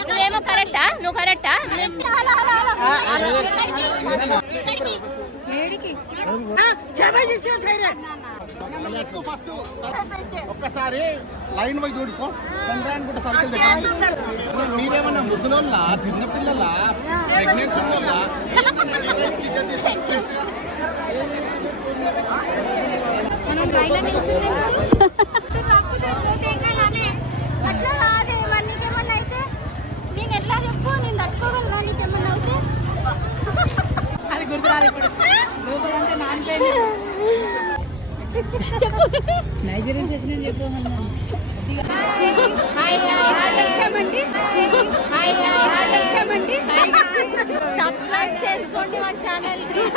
నువ్వేమో కరెక్టా? నువ్వు కరెక్టా? ఒక్కసారి లైన్ పోయి దూడిపో చంద్రాయనగుట్ట సర్కిల్ దగ్గర మీరేమన్నా ముసలోళ్ళ చిన్నపిల్లల ప్రెగ్నెన్సీ అట్లా కాదే మరి నీకేమన్నా అయితే నేను ఎట్లా చెప్పు నేను తట్టుకోగలను కానీ నీకేమన్నా అయితే అది గుర్తురాదు ఇప్పుడు రూపదంతా నానిపోయింది నైజీరియన్ చేసిన చెప్పమన్నా సబ్స్క్రైబ్ చేసుకోండి మా ఛానల్ కి.